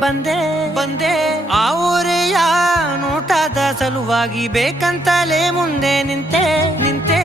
ಬಂದೆ ಬಂದೆ ಆ ಊರೆಯ ನೋಟದ ಸಲುವಾಗಿ ಬೇಕಂತಲೇ ಮುಂದೆ ನಿಂತೆ ನಿಂತೆ